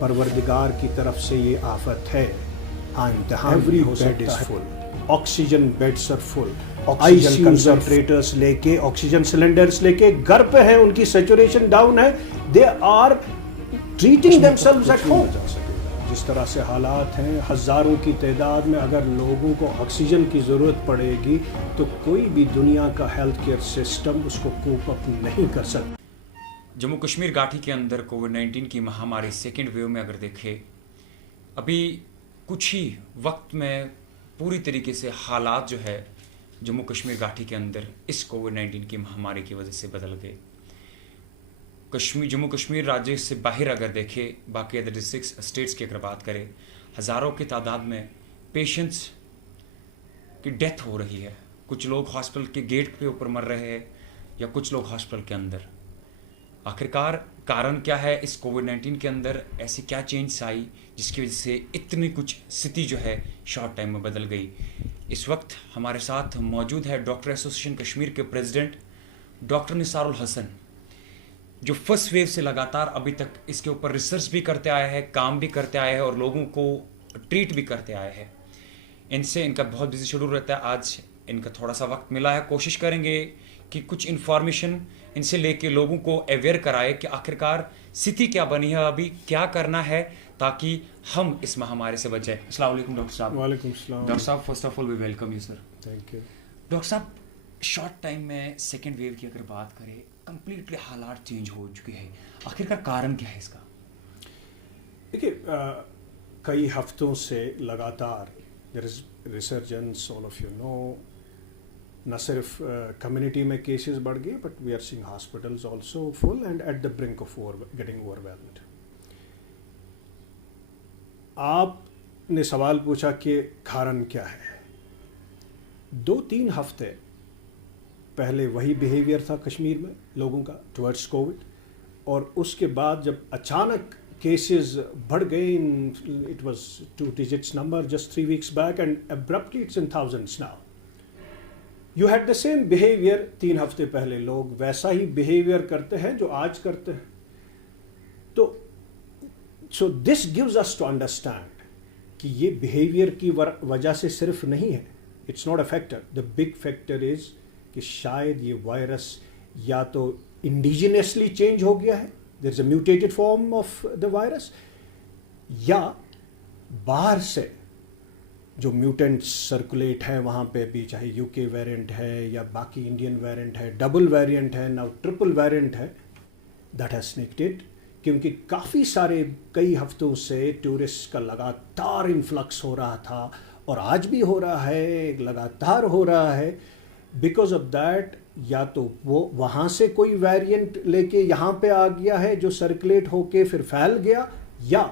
परवरदिगार की तरफ से ये आफत है, every bed is full, oxygen beds are full, oxygen concentrators लेके, ऑक्सीजन सिलेंडर्स लेके घर पे हैं, उनकी सैचुरेशन डाउन है, they are treating themselves at home. जिस तरह से हालात हैं, हज़ारों की तादाद में अगर लोगों को ऑक्सीजन की ज़रूरत पड़ेगी तो कोई भी दुनिया का हेल्थ केयर सिस्टम उसको कोप अप नहीं कर सकता। जम्मू कश्मीर घाटी के अंदर कोविड-19 की महामारी सेकेंड वेव में अगर देखें, अभी कुछ ही वक्त में पूरी तरीके से हालात जो है जम्मू कश्मीर घाटी के अंदर इस कोविड-19 की महामारी की वजह से बदल गए। जम्मू कश्मीर राज्य से बाहर अगर देखें, बाकी अदर डिस्ट्रिक्ट स्टेट्स की अगर बात करें, हज़ारों की तादाद में पेशेंट्स की डेथ हो रही है। कुछ लोग हॉस्पिटल के गेट पे ऊपर मर रहे हैं या कुछ लोग हॉस्पिटल के अंदर। आखिरकार कारण क्या है? इस कोविड-19 के अंदर ऐसी क्या चेंज आई जिसकी वजह से इतनी कुछ स्थिति जो है शॉर्ट टाइम में बदल गई? इस वक्त हमारे साथ मौजूद है डॉक्टर एसोसिएशन कश्मीर के प्रेसिडेंट डॉक्टर निसारुल हसन, जो फर्स्ट वेव से लगातार अभी तक इसके ऊपर रिसर्च भी करते आए हैं, काम भी करते आए हैं और लोगों को ट्रीट भी करते आए हैं। इनसे इनका बहुत बिजी शेड्यूल रहता है, आज इनका थोड़ा सा वक्त मिला है। कोशिश करेंगे कि कुछ इन्फॉर्मेशन इनसे लेके लोगों को अवेयर कराए कि आखिरकार स्थिति क्या बनी है, अभी क्या करना है ताकि हम इस महामारी से बच जाए। अस्सलाम वालेकुम डॉक्टर साहब। वालेकुम सलाम। डॉक्टर साहब, first of all we welcome you sir. Thank you. Doctor साहब, शॉर्ट टाइम में सेकेंड वेव की अगर बात करें, कंप्लीटली हालात चेंज हो चुके हैं, आखिरकार कारण क्या है इसका? देखिए, कई हफ्तों से लगातार there is resurgence, all of you know, न सिर्फ कम्युनिटी में केसेस बढ़ गए but we are seeing hospitals also full and at the brink of getting overwhelmed. आपने सवाल पूछा कि कारण क्या है। 2-3 हफ्ते पहले वही बिहेवियर था कश्मीर में लोगों का टुवर्ड्स कोविड, और उसके बाद जब अचानक केसेस बढ़ गए, it was 2 digits number just 3 weeks back and abruptly it's in thousands now. You had the same behavior 3 हफ्ते पहले, लोग वैसा ही बिहेवियर करते हैं जो आज करते हैं। तो so this gives us to understand कि ये बिहेवियर की वजह से सिर्फ नहीं है, it's not a factor. The big factor is कि शायद ये वायरस या तो इंडिजिनियसली चेंज हो गया है, there is a mutated form of the virus, या बाहर से जो म्यूटेंट्स सर्कुलेट हैं वहाँ पे भी, चाहे यूके वेरिएंट है या बाकी इंडियन वेरिएंट है, डबल वेरिएंट है, नाउ ट्रिपल वेरिएंट है, दैट हैज स्नेक्ड इट। क्योंकि काफ़ी सारे कई हफ्तों से टूरिस्ट का लगातार इन्फ्लक्स हो रहा था और आज भी हो रहा है, लगातार हो रहा है। बिकॉज ऑफ दैट या तो वो वहाँ से कोई वेरिएंट लेके यहाँ पे आ गया है जो सर्कुलेट होके फिर फैल गया, या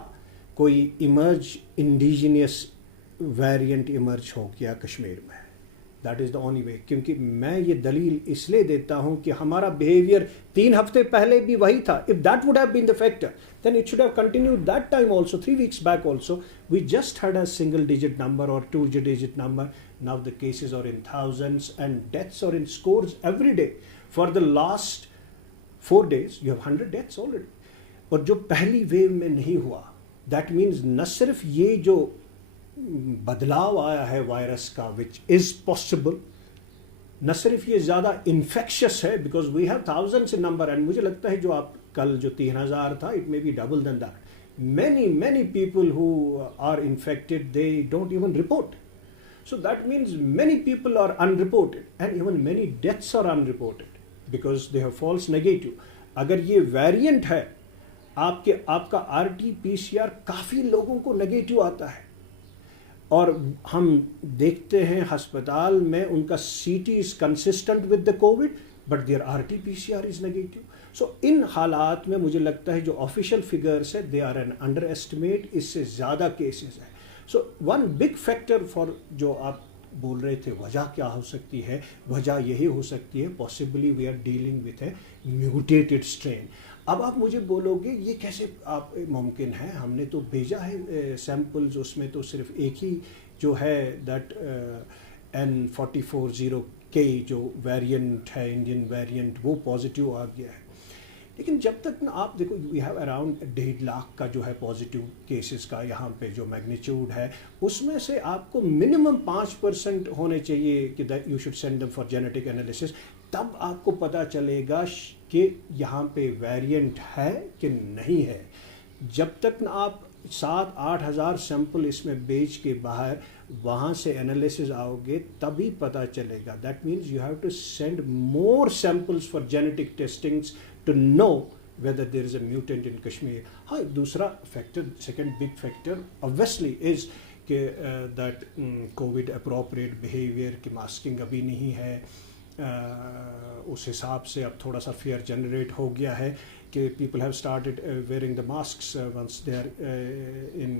कोई इमर्ज इंडिजिनियस वेरिएंट इमर्ज हो गया कश्मीर में। That is the only way. क्योंकि मैं ये दलील इसलिए देता हूँ कि हमारा बिहेवियर 3 हफ्ते पहले भी वही था। If that would have been the factor then it should have continued that time also, 3 weeks back also. We just had a single digit number or 2 digit number. Now the cases are in thousands and deaths are in scores every day. For the last 4 days, you have 100 deaths already. और जो पहली wave में नहीं हुआ, that means न सिर्फ ये जो बदलाव आया है वायरस का, which is possible, न सिर्फ ये ज़्यादा infectious है, because we have thousands in number, and मुझे लगता है जो आप कल जो 3000 था, it may be double than that. Many people who are infected, they don't even report. So that means many people are unreported, and even many deaths are unreported because they have false negative. अगर ये variant है, आपका RT-PCR काफ़ी लोगों को negative आता है, और हम देखते हैं अस्पताल में उनका CT is consistent with the COVID, but their RT-PCR is negative. सो इन हालात में मुझे लगता है जो ऑफिशियल फिगर्स है, they are an underestimate, इससे ज़्यादा केसेस है। So one big factor for जो आप बोल रहे थे वजह क्या हो सकती है, वजह यही हो सकती है possibly we are dealing with a mutated strain. अब आप मुझे बोलोगे ये कैसे आप मुमकिन है, हमने तो भेजा है सैम्पल्स, उसमें तो सिर्फ एक ही जो है दैट N44.0K जो वेरिएंट है, इंडियन वेरिएंट, वो पॉजिटिव आ गया है। लेकिन जब तक ना आप देखो, वी हैव अराउंड 1.5 लाख का जो है पॉजिटिव केसेस का यहाँ पे जो मैग्नीट्यूड है, उसमें से आपको मिनिमम 5% होने चाहिए कि that you should send them for genetic analysis. तब आपको पता चलेगा कि यहाँ पे वेरिएंट है कि नहीं है। जब तक ना आप 7-8 हज़ार सैंपल इसमें बेच के बाहर वहाँ से एनालिसिस आओगे तभी पता चलेगा। That means you have to send more samples for genetic testings to know whether there is a mutant in Kashmir. हाँ, दूसरा फैक्टर, second big factor obviously is कि दैट कोविड अप्रोप्रिएट बिहेवियर की मास्किंग अभी नहीं है। उस हिसाब से अब थोड़ा सा फियर जनरेट हो गया है कि people have started wearing the masks once they are in.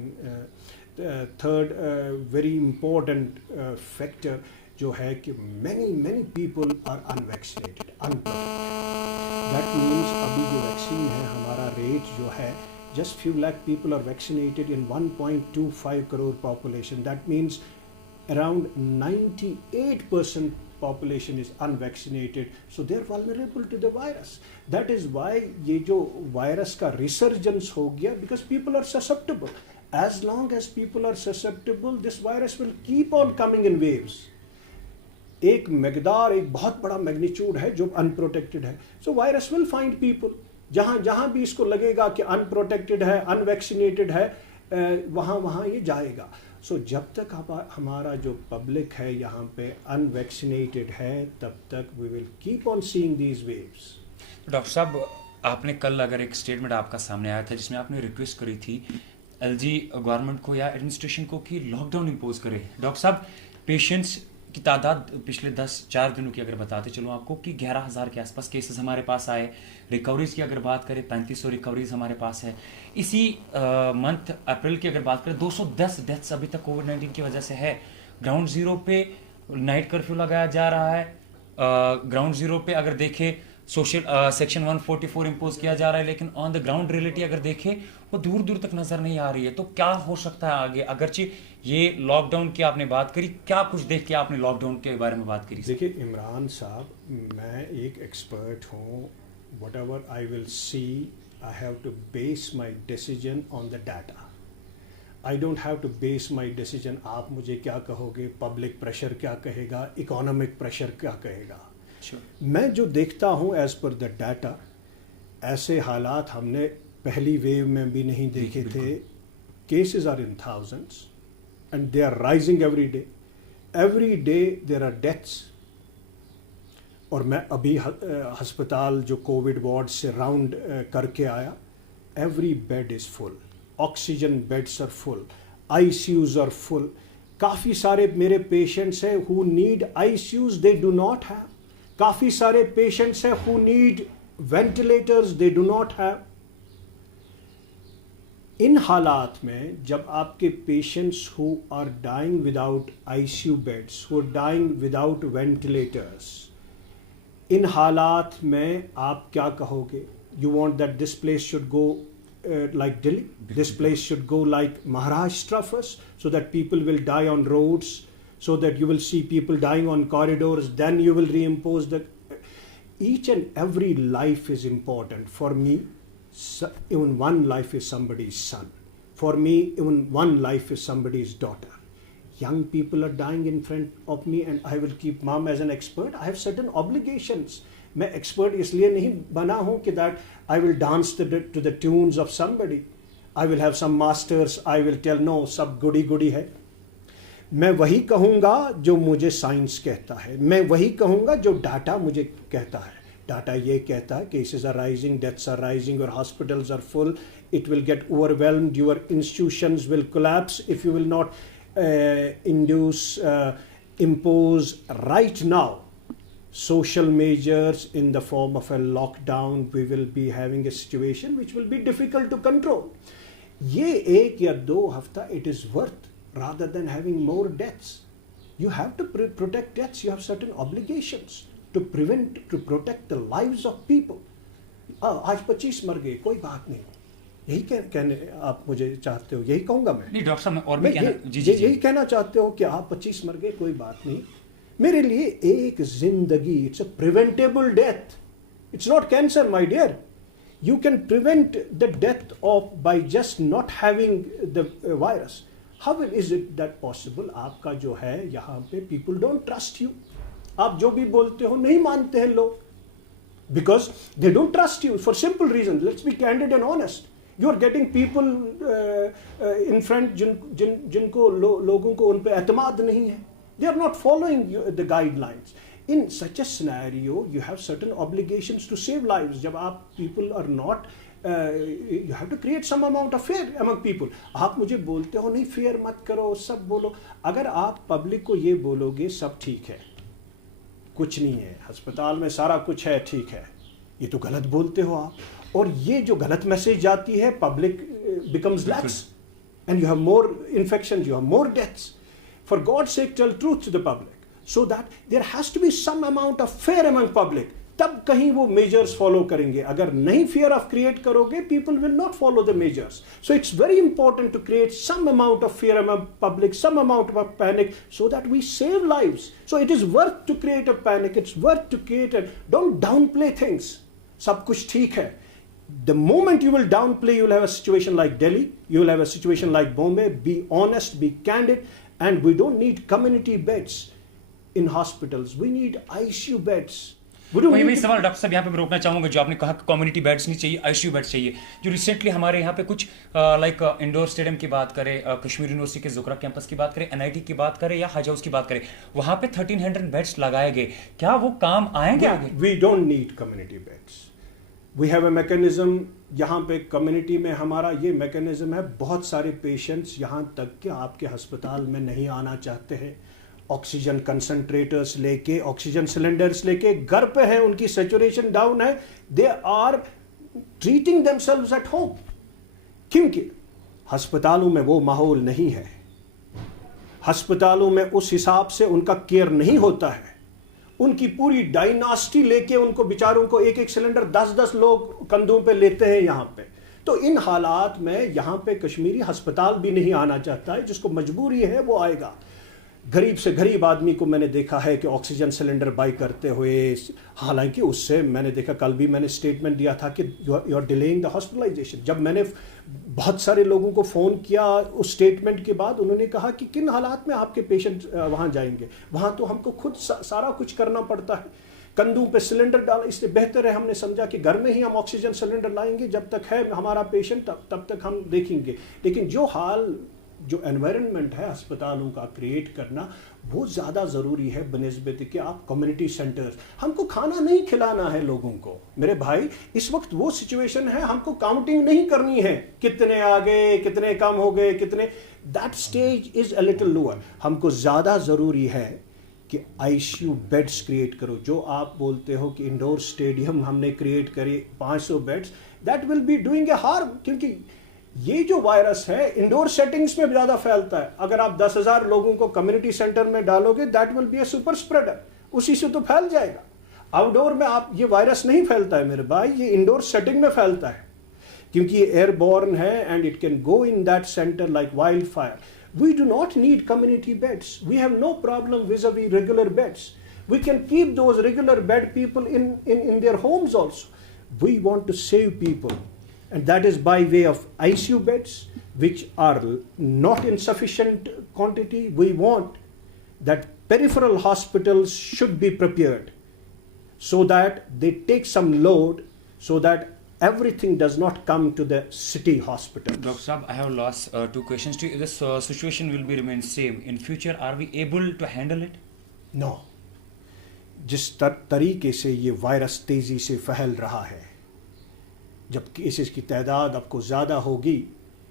Third very important factor जो है कि many people are unvaccinated, unprotected. That means अभी जो वैक्सीन है, हमारा रेट जो है, just few lakh people are vaccinated in 1.25 crore population. That means around 98% population is unvaccinated, so they are vulnerable to the virus. That is why ये जो virus का resurgence हो गया, because people are susceptible. As long as people are susceptible, this virus will keep on coming in waves. एक मकदार, एक बहुत बड़ा मैग्नीट्यूड है जो अनप्रोटेक्टेड है, सो वायरस विल फाइंड पीपल। जहाँ जहाँ भी इसको लगेगा कि अनप्रोटेक्टेड है, अनवैक्सीनेटेड है, वहाँ ये जाएगा। सो जब तक हमारा जो पब्लिक है यहाँ पे अनवैक्सीनेटेड है, तब तक we will keep on seeing these waves. Doctor साहब, आपने कल अगर एक स्टेटमेंट आपका सामने आया था जिसमें आपने रिक्वेस्ट करी थी एलजी गवर्नमेंट को या एडमिनिस्ट्रेशन को कि लॉकडाउन इम्पोज करे। डॉक्टर साहब, पेशेंट्स की तादाद पिछले 10-4 दिनों की अगर बताते चलो आपको कि 11,000 के आसपास केसेस हमारे पास आए। रिकवरीज की अगर बात करें 3500 रिकवरीज हमारे पास है। इसी मंथ अप्रैल की अगर बात करें 210 डेथ्स अभी तक कोविड-19 की वजह से है। ग्राउंड जीरो पे नाइट कर्फ्यू लगाया जा रहा है। ग्राउंड जीरो पे अगर देखें सोशल सेक्शन 144 इम्पोज किया जा रहा है, लेकिन ऑन द ग्राउंड रियलिटी अगर देखें वो दूर दूर तक नजर नहीं आ रही है। तो क्या हो सकता है आगे? अगरचे ये लॉकडाउन की आपने बात करी, क्या कुछ देख के आपने लॉकडाउन के बारे में बात करी? देखिए इमरान साहब, मैं एक एक्सपर्ट हूँ। Whatever I will see, I have to base my decision on the data. I don't have to base my decision, आप मुझे क्या कहोगे, पब्लिक प्रेशर क्या कहेगा, इकोनॉमिक प्रेशर क्या कहेगा। मैं जो देखता हूँ एज पर द डाटा, ऐसे हालात हमने पहली वेव में भी नहीं देखे थे। Cases are in thousands and they are rising every day there are deaths. और मैं अभी अस्पताल जो कोविड वार्ड से राउंड करके आया, every bed is full, oxygen beds are full, ICUs are full. काफ़ी सारे मेरे पेशेंट्स हैं who need ICUs, they do not have. काफ़ी सारे पेशेंट्स हैं who need ventilators, they do not have. इन हालात में जब आपके patients who are dying without ICU beds, who are dying without ventilators, इन हालात में आप क्या कहोगे? You want that this place should go like Delhi, this place should go like Maharashtra first, so that people will die on roads, so that you will see people dying on corridors, then you will reimpose the. Each and every life is important. For me, even one life is somebody's son. For me, even one life is somebody's daughter. Young people are dying in front of me and I will keep mum as an expert. I have certain obligations. मैं expert इसलिए नहीं बना हूँ कि that I will dance to the tunes of somebody, I will have some masters, I will tell no सब goody गुडी है। मैं वही कहूँगा जो मुझे साइंस कहता है, मैं वही कहूँगा जो डाटा मुझे कहता है। डाटा ये कहता है cases are rising, deaths are rising, your hospitals are full, it will get overwhelmed, your institutions will collapse if you will not impose right now social measures in the form of a lockdown. We will be having a situation which will be difficult to control. ये 1 या 2 हफ्ता it is worth rather than having more deaths. You have to protect deaths. You have certain obligations to protect the lives of people. आज 25 मर गए, कोई बात नहीं। यही कहने आप मुझे चाहते हो? यही कहूँगा मैं। नहीं डॉक्टर साहब, मैं और भी यही कहना चाहते हो कि आप 25 मर गए, कोई बात नहीं। मेरे लिए एक जिंदगी, it's a preventable death, it's not cancer my dear. You can prevent the death of by just not having the virus. How is it that possible? आपका जो है यहाँ पे people don't trust you. आप जो भी बोलते हो नहीं मानते हैं लोग, because they don't trust you for simple reasons. Let's be candid and honest. You are getting people in front जिनको लोगों को उन पे एतमाद नहीं है. They are not following the guidelines. In such a scenario, you have certain obligations to save lives. जब आप people are not, you have to create some amount of fear among people. आप मुझे बोलते हो नहीं fear मत करो, सब बोलो. अगर आप public को ये बोलोगे सब ठीक है, कुछ नहीं है, अस्पताल में सारा कुछ है, ठीक है, ये तो गलत बोलते हो आप. और ये जो गलत मैसेज जाती है, public becomes lax and you have more infections, you have more deaths. For God's sake, tell truth to the public. So that there has to be some amount of fear among public. तब कहीं वो measures follow करेंगे. अगर नहीं fear of create करोगे, people will not follow the measures. So it's very important to create some amount of fear among public, some amount of panic, so that we save lives. So it is worth to create a panic. It's worth to create a. Don't downplay things. सब कुछ ठीक है. The moment you will downplay, you will have a situation like Delhi. You will have a situation like Bombay. Be honest, be candid, and we don't need community beds in hospitals. We need ICU beds. वही सवाल doctor साहब यहाँ पे मैं रोकना चाहूँगा. जो आपने कहा कि कम्युनिटी बेड्स नहीं चाहिए, ICU बेड्स चाहिए. जो रिसेंटली हमारे यहाँ पे कुछ लाइक इंडोर स्टेडियम की बात करें, कश्मीर यूनिवर्सिटी के ज़ुकरा कैंपस की बात करें, NIT की बात करें या हज हाउस की बात करें, वहाँ पे 1300 बेड्स लगाए गए. क्या वो काम आएंगे आगे? We don't need community beds. We have a mechanism. यहाँ पे कम्युनिटी में हमारा ये मैकेनिज्म है. बहुत सारे पेशेंट्स यहाँ तक कि आपके अस्पताल में नहीं आना चाहते हैं. ऑक्सीजन कंसंट्रेटर्स लेके, ऑक्सीजन सिलेंडर्स लेके घर पे हैं, उनकी सैचुरेशन डाउन है. They are treating themselves at home, क्योंकि अस्पतालों में वो माहौल नहीं है. अस्पतालों में उस हिसाब से उनका केयर नहीं होता है. उनकी पूरी डायनास्टी लेके उनको बेचारों को एक एक सिलेंडर 10-10 लोग कंधों पे लेते हैं यहाँ पे. तो इन हालात में यहाँ पे कश्मीरी अस्पताल भी नहीं आना चाहता है. जिसको मजबूरी है वो आएगा. गरीब से गरीब आदमी को मैंने देखा है कि ऑक्सीजन सिलेंडर बाई करते हुए, हालांकि उससे मैंने देखा, कल भी मैंने स्टेटमेंट दिया था कि you are delaying the hospitalisation. जब मैंने बहुत सारे लोगों को फ़ोन किया उस स्टेटमेंट के बाद, उन्होंने कहा कि किन हालात में आपके पेशेंट वहाँ जाएंगे, वहाँ तो हमको खुद सारा कुछ करना पड़ता है. कंधों पे सिलेंडर डाल, इससे बेहतर है हमने समझा कि घर में ही हम ऑक्सीजन सिलेंडर लाएंगे. जब तक है हमारा पेशेंट तब तक हम देखेंगे. लेकिन जो एनवायरनमेंट है अस्पतालों का क्रिएट करना, वो ज़्यादा ज़रूरी है बनिस्बत कि आप कम्युनिटी सेंटर्स. हमको खाना नहीं खिलाना है लोगों को मेरे भाई. इस वक्त वो सिचुएशन है, हमको काउंटिंग नहीं करनी है कितने आ गए, कितने कम हो गए, कितने. That stage is a little lower. हमको ज़्यादा ज़रूरी है कि ICU बेड्स क्रिएट करो. जो आप बोलते हो कि इंडोर स्टेडियम हमने क्रिएट करे 500 beds, that will be doing a harm. क्योंकि ये जो वायरस है इंडोर सेटिंग्स में ज़्यादा फैलता है. अगर आप 10,000 लोगों को कम्युनिटी सेंटर में डालोगे, that will be A super spreader. उसी से तो फैल जाएगा. आउटडोर में आप ये वायरस नहीं फैलता है मेरे भाई, ये इंडोर सेटिंग में फैलता है. क्योंकि ये एयरबॉर्न है and it can go in that centre like wild fire. We do not need community beds. We have no problem vis-a-vis regular beds. We can keep those regular bed people in their homes also. We want to save people. And that is by way of ICU beds, which are not in sufficient quantity. We want that peripheral hospitals should be prepared so that they take some load, so that everything does not come to the city hospitals. Dr. Saab, I have lost 2 questions to you. This situation will be remain same in future. Are we able to handle it? No. जिस तरीके से ये virus तेज़ी से फैल रहा है, जब केसेस की तादाद आपको ज़्यादा होगी,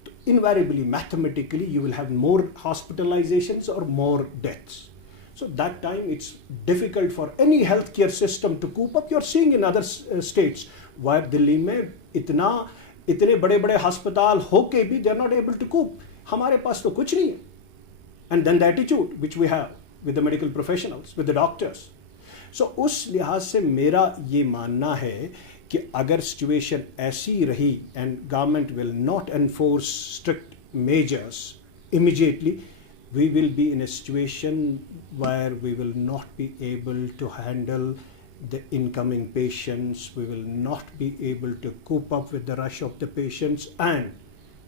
तो invariably, mathematically, you will have more hospitalizations or more deaths. So that time it's difficult for any healthcare system to cope up. You're seeing in other states where Delhi में इतने बड़े बड़े अस्पताल होके भी they're not able to cope. हमारे पास तो कुछ नहीं है. And then the attitude which we have with the medical professionals, with the doctors. So उस लिहाज से मेरा ये मानना है कि अगर सिचुएशन ऐसी रही and government will not enforce strict measures immediately, we will be in a situation where we will not be able to handle the incoming patients, we will not be able to cope up with the rush of the patients, and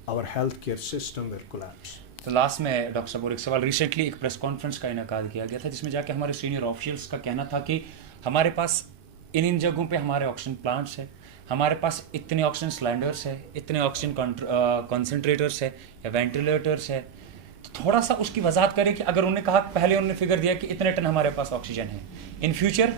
our healthcare system will collapse. तो last में doctor साहब और एक सवाल, recently एक press conference का इनेकाद किया गया था जिसमें जाके हमारे सीनियर ऑफिशियल्स का कहना था कि हमारे पास इन जगहों पे हमारे ऑक्सीजन प्लांट्स है, हमारे पास इतने ऑक्सीजन सिलेंडर्स है, इतने ऑक्सीजन कॉन्सेंट्रेटर्स है या वेंटिलेटर्स है। तो थोड़ा सा उसकी वजाहत करें कि अगर उन्होंने कहा, पहले उन्होंने फिगर दिया कि इतने टन हमारे पास ऑक्सीजन है, इन फ्यूचर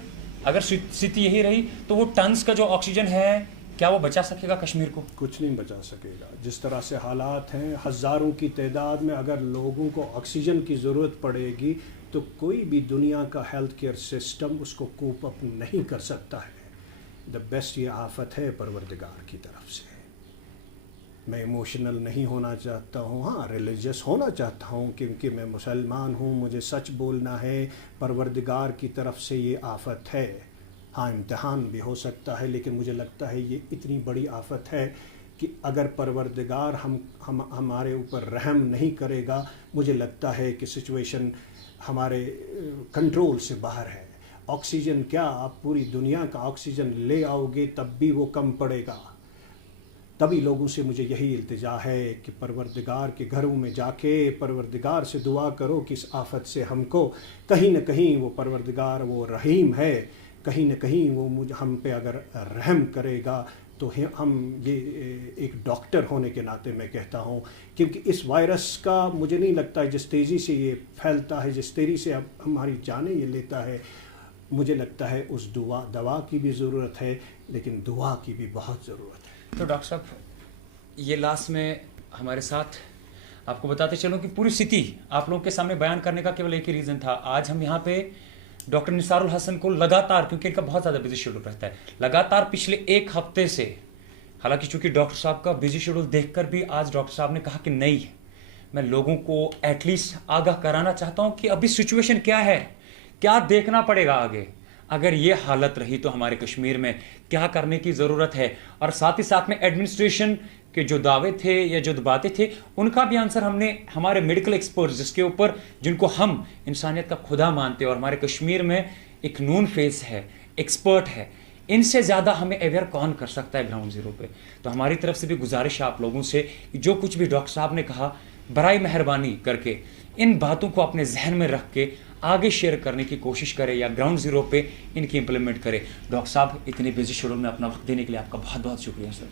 अगर स्थिति यही रही तो वो टन्स का जो ऑक्सीजन है क्या वो बचा सकेगा कश्मीर को? कुछ नहीं बचा सकेगा। जिस तरह से हालात हैं, हज़ारों की तादाद में अगर लोगों को ऑक्सीजन की ज़रूरत पड़ेगी तो कोई भी दुनिया का हेल्थ केयर सिस्टम उसको कोप अप नहीं कर सकता है। द बेस्ट ये आफत है परवरदिगार की तरफ से। मैं इमोशनल नहीं होना चाहता हूँ, हाँ रिलीजियस होना चाहता हूँ क्योंकि मैं मुसलमान हूँ, मुझे सच बोलना है। परवरदिगार की तरफ से ये आफत है, हाँ इम्तिहान भी हो सकता है, लेकिन मुझे लगता है ये इतनी बड़ी आफत है कि अगर परवरदिगार हमारे ऊपर रहम नहीं करेगा, मुझे लगता है कि सिचुएशन हमारे कंट्रोल से बाहर है। ऑक्सीजन क्या, आप पूरी दुनिया का ऑक्सीजन ले आओगे तब भी वो कम पड़ेगा। तभी लोगों से मुझे यही इल्तिजा है कि परवरदिगार के घरों में जाके परवरदिगार से दुआ करो कि इस आफत से हमको कहीं न कहीं वो परवरदिगार वो रहीम है, कहीं न कहीं वो मुझे हम पे अगर रहम करेगा तो हम ये एक डॉक्टर होने के नाते मैं कहता हूँ, क्योंकि इस वायरस का मुझे नहीं लगता है जिस तेज़ी से ये फैलता है, जिस तेज़ी से अब हमारी जानें ये लेता है, मुझे लगता है उस दवा की भी ज़रूरत है, लेकिन दुआ की भी बहुत ज़रूरत है। तो डॉक्टर साहब ये लास्ट में हमारे साथ आपको बताते चलो कि पूरी स्थिति आप लोगों के सामने बयान करने का केवल एक ही रीज़न था। आज हम यहाँ पे डॉक्टर निसारुल हसन को लगातार, क्योंकि इनका बहुत ज़्यादा बिजी शेड्यूल रहता है, लगातार पिछले एक हफ्ते से, हालांकि चूंकि डॉक्टर साहब का बिजी शेड्यूल देखकर भी आज डॉक्टर साहब ने कहा कि नहीं, मैं लोगों को एटलीस्ट आगाह कराना चाहता हूँ कि अभी सिचुएशन क्या है, क्या देखना पड़ेगा आगे, अगर ये हालत रही तो हमारे कश्मीर में क्या करने की ज़रूरत है। और साथ ही साथ में एडमिनिस्ट्रेशन के जो दावे थे या जो बातें थे उनका भी आंसर हमने हमारे मेडिकल एक्सपर्ट्स जिसके ऊपर, जिनको हम इंसानियत का खुदा मानते हैं और हमारे कश्मीर में एक नून फेस है, एक्सपर्ट है, इनसे ज़्यादा हमें अवेयर कौन कर सकता है ग्राउंड ज़ीरो पे। तो हमारी तरफ से भी गुजारिश है आप लोगों से कि जो कुछ भी डॉक्टर साहब ने कहा, बराए मेहरबानी करके इन बातों को अपने जहन में रख के आगे शेयर करने की कोशिश करें या ग्राउंड ज़ीरो पे इनकी इम्प्लीमेंट करें। डॉक्टर साहब इतने बिजी शेड्यूल में अपना वक्त देने के लिए आपका बहुत बहुत शुक्रिया सर।